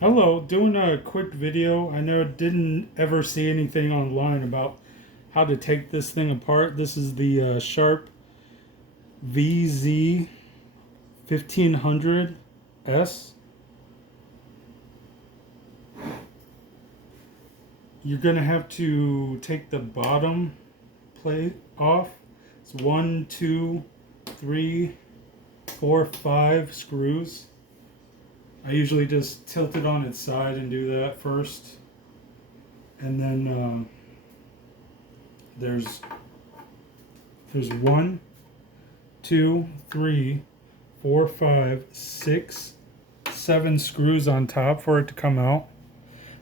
Hello, doing a quick video. I know didn't ever see anything online about how to take this thing apart. This is the Sharp VZ 1500S. You're gonna have to take the bottom plate off. It's 1, 2, 3, 4, 5 screws. I usually just tilt it on its side and do that first. And then there's 1, 2, 3, 4, 5, 6, 7 screws on top for it to come out.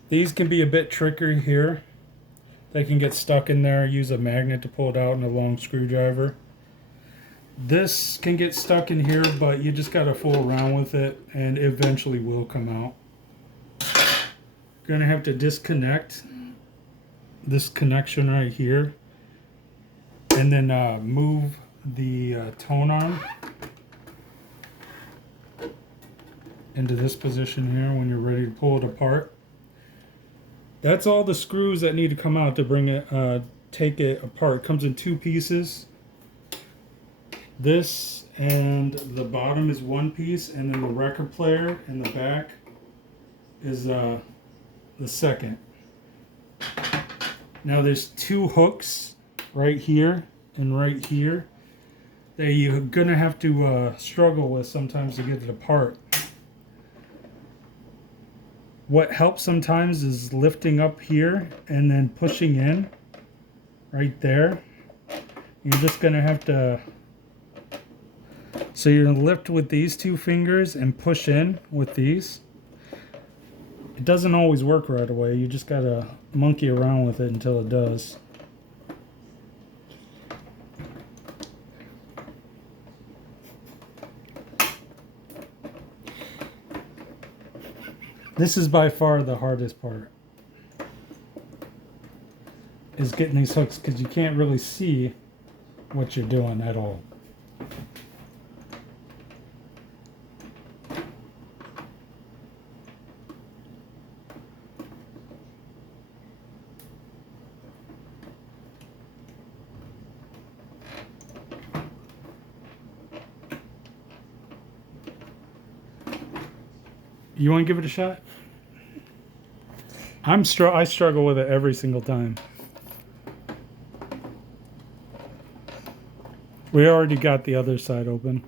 These can be a bit trickier here. They can get stuck in there. Use a magnet to pull it out and a long screwdriver. This can get stuck in here, but you just gotta fool around with it and it eventually will come out. You're gonna have to disconnect this connection right here and then move the tone arm into this position here when you're ready to pull it apart. That's all the screws that need to come out to bring it, take it apart. It comes in 2 pieces. This and the bottom is 1 piece, and then the record player in the back is the second. Now there's 2 hooks right here and right here that you're gonna have to struggle with sometimes to get it apart. What helps sometimes is lifting up here and then pushing in right there. You're just gonna have to, so you're gonna lift with these 2 fingers and push in with these. It doesn't always work right away. You just gotta monkey around with it until it does. This is by far the hardest part, is getting these hooks, because you can't really see what you're doing at all. You want to give it a shot? I struggle with it every single time. We already got the other side open.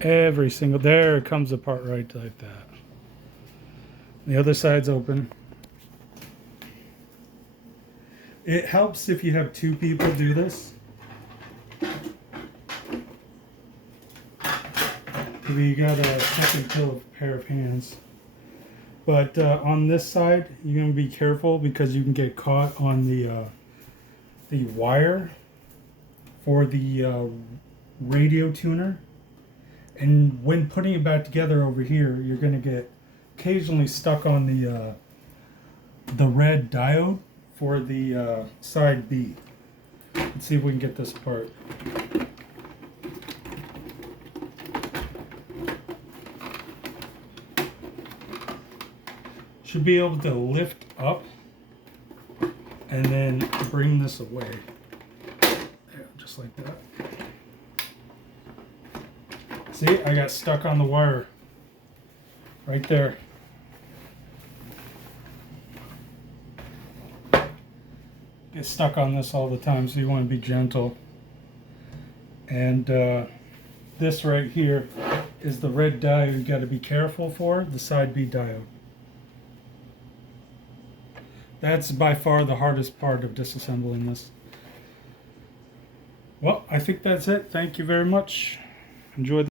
There it comes apart right like that. The other side's open. It helps if you have 2 people do this. Maybe you got a second pair of hands. But on this side, you're going to be careful because you can get caught on the wire for the radio tuner. And when putting it back together over here, you're going to get occasionally stuck on the red diode for the side B. Let's see if we can get this apart. Should be able to lift up and then bring this away. There, just like that. See, I got stuck on the wire right there. Get stuck on this all the time, so you want to be gentle. And this right here is the red diode you got to be careful for, the side B diode. That's by far the hardest part of disassembling this. Well, I think that's it. Thank you very much. Enjoy.